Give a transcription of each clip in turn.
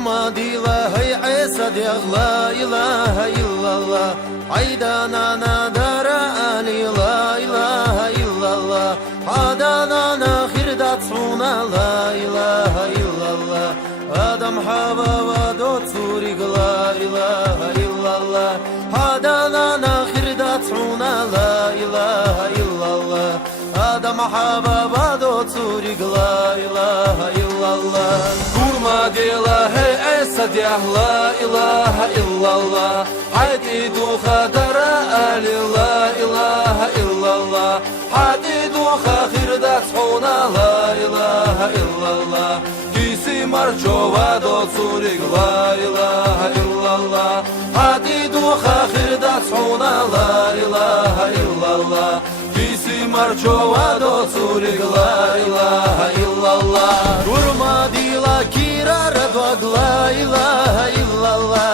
Kurma dila hay Isa diyor la ilahe illallah. Aydanana dara ali la ilahe illallah. Hadanana khirdat suna la ilahe illallah. Adam hava va dot surig la ilahe illallah. Hadanana khirdat suna la ilahe illallah. Adam hava va dot surig la ilahe illallah. Kurma dila hey Isa diyor la ilahe illallah. Hadidu khadara ali la ilahe illallah. Hadidu khirdat suna la ilahe illallah. Marchova do surig la ilaha illallah. Hadidu khirdat suna la ilaha illallah. Bisi marchova do surig la ilaha illallah. Kurma dila kirara dog la ilaha illallah.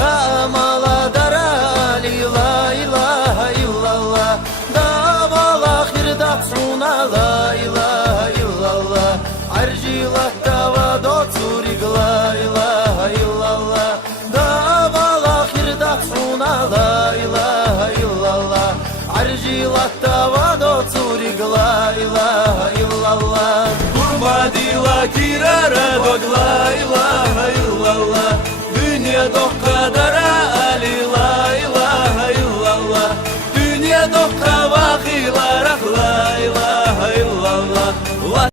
Ramala darali la ilaha illallah. Davala khirdat suna la ilaha illallah. Arjila dava do surig la ilaha illallah. Davala khirdat suna la ilaha illallah. Arjila dava do surig la ilaha illallah. Kurma dila kirara dog la ilaha